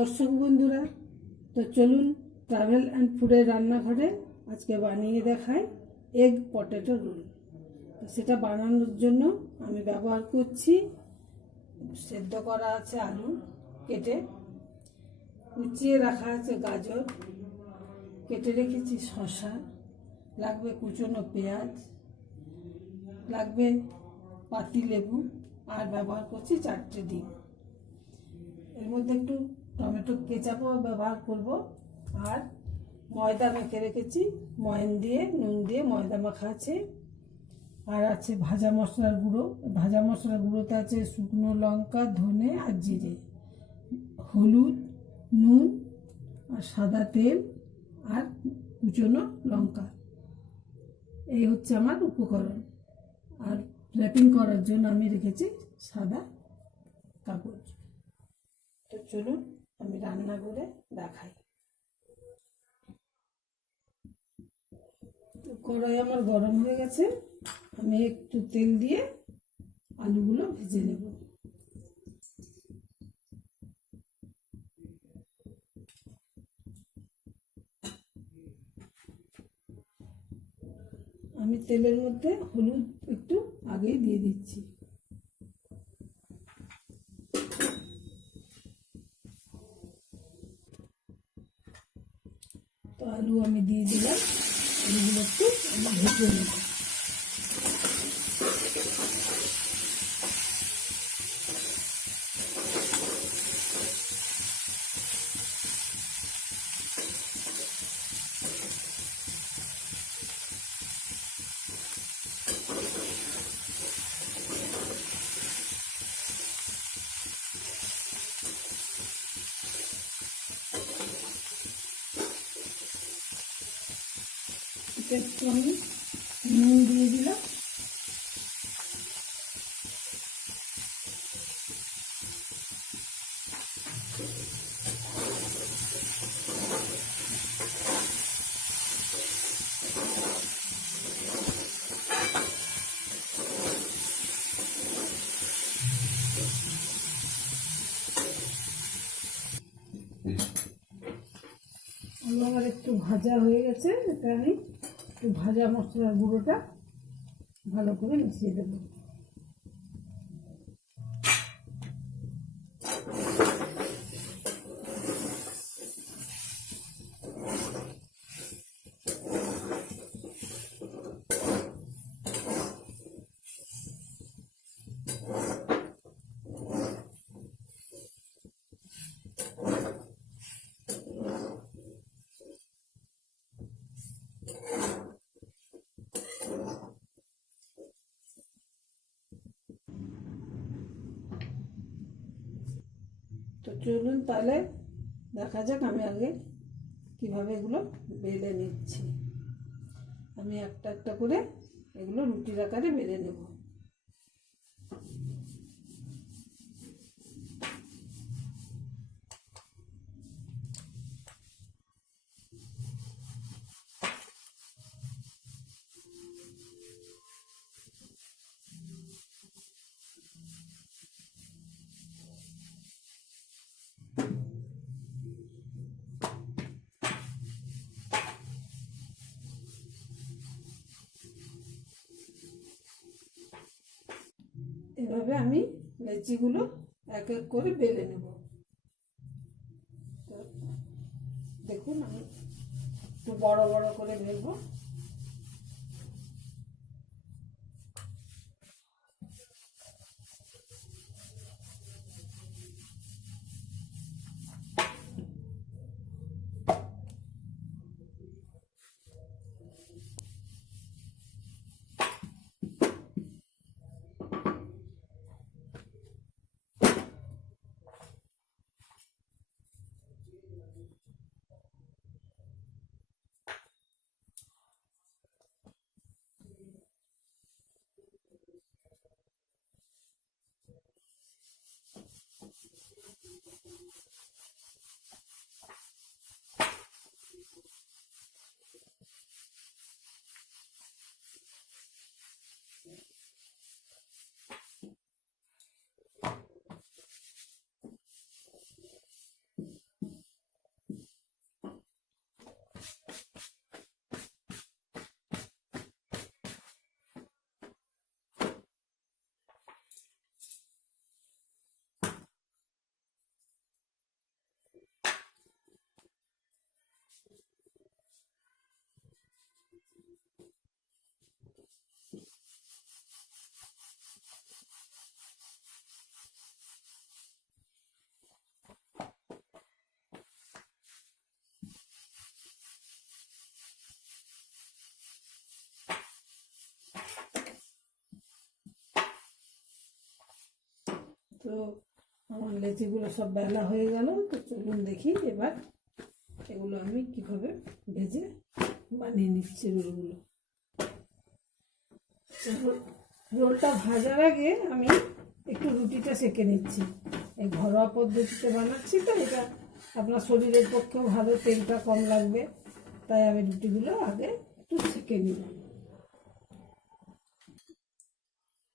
দর্শক বন্ধুরা, তো চলুন ট্রাভেল অ্যান্ড ফুডের রান্নাঘরে আজকে বানিয়ে দেখাই এগ পটেটো রোল। তো সেটা বানানোর জন্য আমি ব্যবহার করছি সেদ্ধ করা আছে আলু কেটে, কুচিয়ে রাখা আছে গাজর, কেটে রেখেছি শসা, লাগবে কুচনো পেঁয়াজ, লাগবে পাতিলেবু, আর ব্যবহার করছি 4টে ডিম। এর মধ্যে একটু টমেটো কেচাপও ব্যবহার করব। আর ময়দা মেখে রেখেছি, ময়ন দিয়ে নুন দিয়ে ময়দা মাখা আছে। আর আছে ভাজা মশলার গুঁড়ো। ভাজা মশলার গুঁড়োতে আছে শুকনো লঙ্কা, ধনে আর জিরে, হলুদ, নুন আর সাদা তেল আর কুচনো লঙ্কা। এই হচ্ছে আমার উপকরণ। আর র্যাপিং করার জন্য আমি রেখেছি সাদা কাগজ। তো চলুন আমি রান্না করে দেখাই। কড়াই আমার গরম হয়ে গেছে, আমি একটু তেল দিয়ে আলুগুলো ভেজে নেব। আমি তেলের মধ্যে হলুদ একটু আগেই দিয়ে দিচ্ছি। তো আলু আমি দিয়ে দিলাম, আলুগুলো একটু আমি ভেজে নেব। একটু আমি নুন দিয়ে দিলাম। আলু আমার একটু ভাজা হয়ে গেছে, এটা আমি একটু ভাজা মশলার গুঁড়োটা ভালো করে মিশিয়ে দেবো। তো চলুন তাহলে দেখা যাক আমি আগে কিভাবে এগুলো বেলে নিচ্ছি। আমি একটা একটা করে এগুলো রুটির আকারে বেলে নেব। এভাবে আমি লেচিগুলো এক এক করে বেলে নেব। তো দেখুন আমি একটু বড় বড় করে বেলবো। তো আমার লেচিগুলো সব বেলা হয়ে গেল। তো চলুন দেখি এবার এগুলো আমি কিভাবে ভেজে বানিয়ে নিচ্ছি রোলগুলো। রোলটা ভাজার আগে আমি একটু রুটিটা সেঁকে নিচ্ছি। এই ঘরোয়া পদ্ধতিতে বানাচ্ছি তো, এটা আপনার শরীরের পক্ষেও ভালো, তেলটা কম লাগবে, তাই আমি রুটিগুলো আগে একটু সেঁকে নিলাম।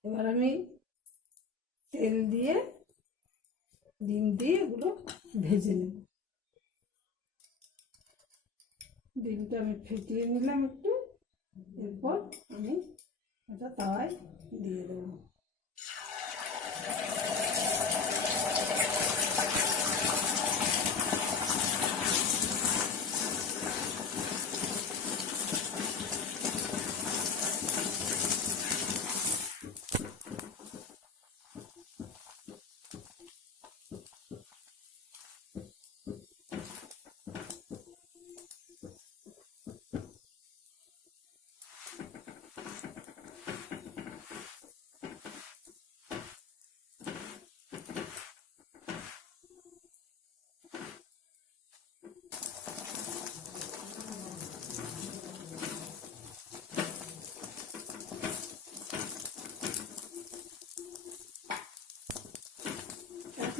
এবার আমি তেল দিয়ে ডিম দিয়ে এগুলো ভেজে নেব। ডিমটা আমি ফেটিয়ে নিলাম একটু, এরপর আমি এটা তাওয়ায় দিয়ে দেবো।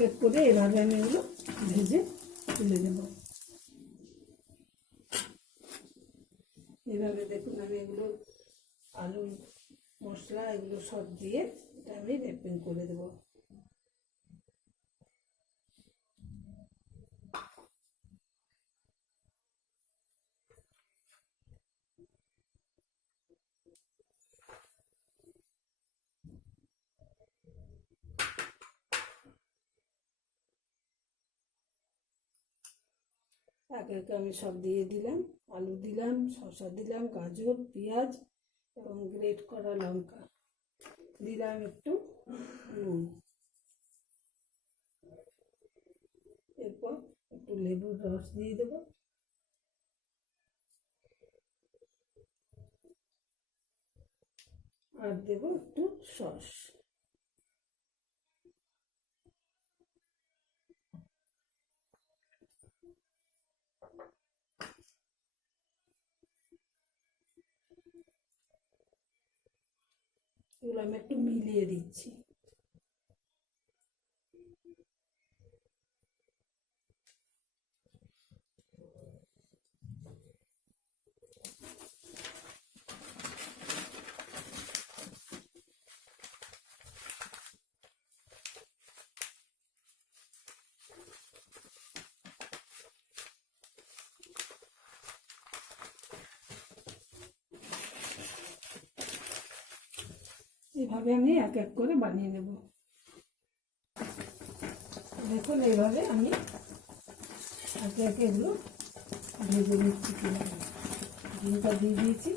এক করে এভাবে আমি এগুলো ভেজে তুলে নেব। এভাবে দেখুন আমি এগুলো আলু মশলা এগুলো সব দিয়ে এটা আমি র্যাপিং করে দেবো। একে একে আমি সব দিয়ে দিলাম, আলু দিলাম, শসা দিলাম, গাজর, পেঁয়াজ এবং গ্রেট করা লঙ্কা দিলাম, একটু নুন, এরপর একটু লেবুর রস দিয়ে দেবো, আর দেবো একটু সস। এগুলো আমি একটু মিলিয়ে দিচ্ছি। এইভাবে আমি এক এক করে বানিয়ে নেব। দেখুন এইভাবে আমি একে একে এগুলো ভেজে নিচ্ছি। ডিমটা দিয়ে দিয়েছি,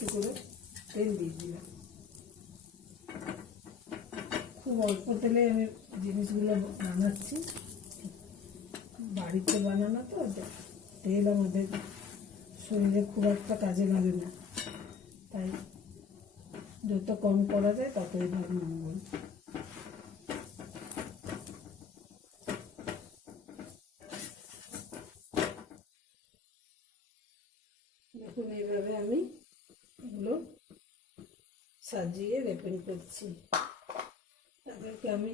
একটু করে তেল দিয়ে দিলাম। খুব অল্প তেলে আমি জিনিসগুলো বানাচ্ছি, বাড়িতে বানানো তো, তেল আমাদের শরীরে খুব একটা কাজে লাগে না, তাই যত কম করা যায় ততই ভালো মঙ্গল। দেখুন এইভাবে আমি এগুলো সাজিয়ে র্যাপিং করছি। তাদেরকে আমি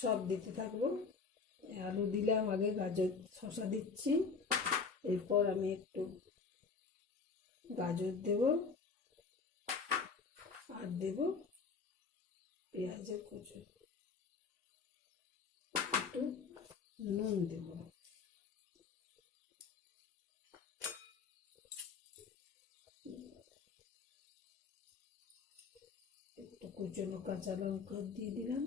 সব দিতে থাকবো। আলু দিলাম আগে, গাজর শসা দিচ্ছি, এরপর আমি একটু গাজর দেব, আর দেব পেঁয়াজের কুচি, একটু নুন দেব, একটু কুচনো কাঁচা লঙ্কা দিয়ে দিলাম,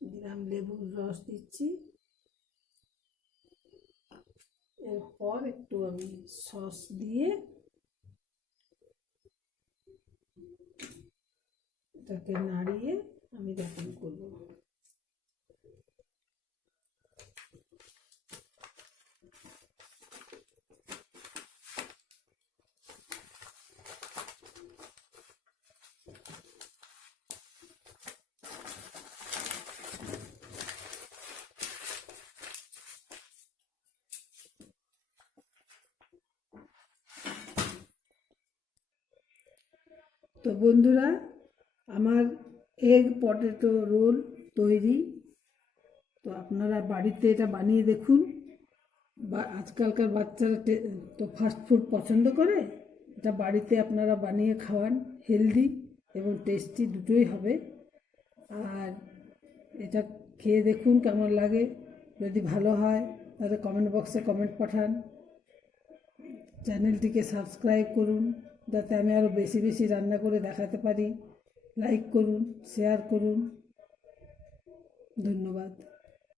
দিলাম লেবুর রস দিচ্ছি। এরপর একটু আমি সস দিয়ে এটাকে নাড়িয়ে আমি র্যাপিং করব। তো বন্ধুরা, আমার এগ পটেটো রোল তৈরি। তো আপনারা বাড়িতে এটা বানিয়ে দেখুন। বা আজকালকার বাচ্চারা তো ফাস্ট ফুড পছন্দ করে, এটা বাড়িতে আপনারা বানিয়ে খাওয়ান, হেলদি এবং টেস্টি দুটোই হবে। আর এটা খেয়ে দেখুন কেমন লাগে। যদি ভালো হয় তাহলে কমেন্ট বক্সে কমেন্ট পাঠান। চ্যানেলটিকে সাবস্ক্রাইব করুন যাতে আমি আরও বেশি বেশি রান্না করে দেখাতে পারি। লাইক করুন, শেয়ার করুন। ধন্যবাদ।